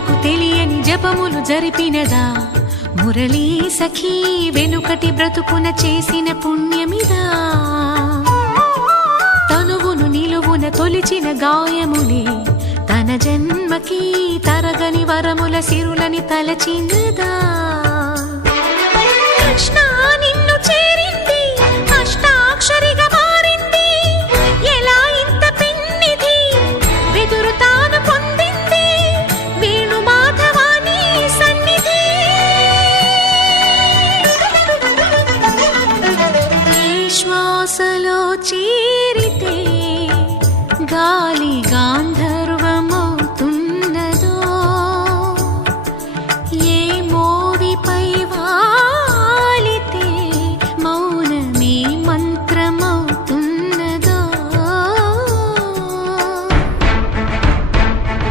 జనులకు తెలియని జపములు జరిపినదా మురళీ సఖీ వెనుకటి బ్రతుకున చేసిన పుణ్యమిదా తనువును నిలువున తొలిచిన గాయములే తన జన్మకి తరగని వరముల సిరులని తలచినదా కృష్ణ